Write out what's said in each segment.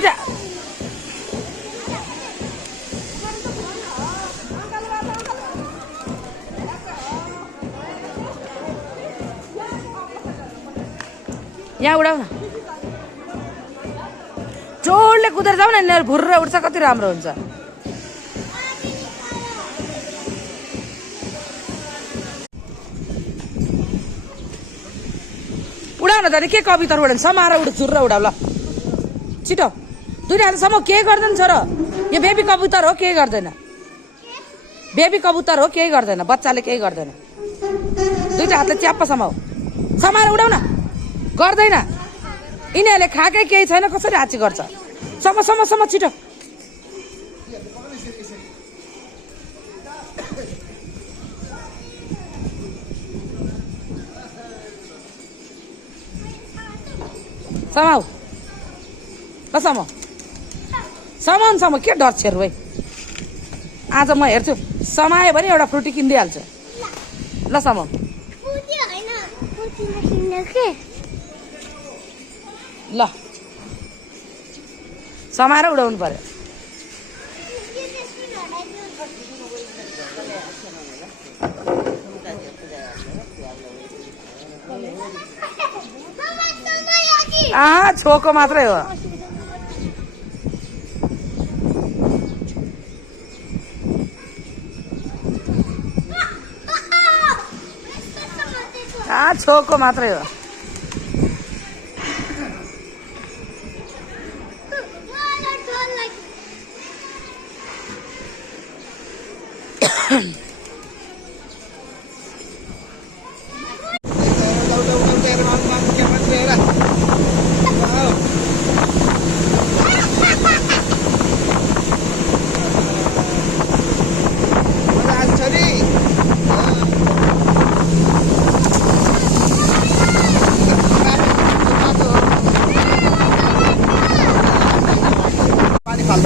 दुईटा यहाँ उडाउ न जोडले कुदेर जाऊ न यिनीहरू भुर्र उठ्छ कति राम्रो हुन्छ उडाउ न त के कविताहरू उडाउनु समाएर उड झुर्र उडाउ ल छिटो दुईटा हातसम्म के गर्दैन छोरो यो बेबी कबुतर हो केही गर्दैन बेबी कबुतर हो केही गर्दैन बच्चाले केही गर्दैन दुईटा हातले च्याप्प समाऊ समाएर उडाउ न गर्दैन यिनीहरूले खाएकै केही छैन कसरी हाची गर्छ सम छिटो समाऊ ल समाउनु के डर छेर भाइ आज म हेर्छु समायो भने एउटा फ्रुटी किनिदिइहाल्छु ल समाऊ ल समाएर उडाउनु पर्यो छोको मात्रै हो छोको मात्रै हो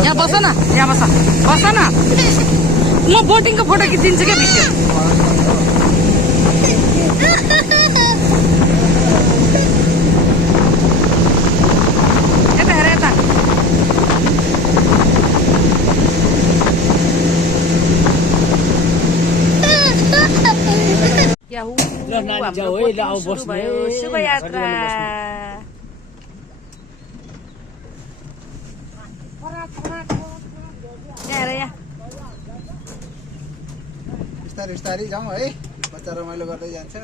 यहाँ बस न यहाँ बस न म बोटिङको फोटो खिचिदिन्छु क्या भिडियो यता हेर यता शुभयात्रा बिस्तारै जाउँ है बच्चा रमाइलो गर्दै जान्छ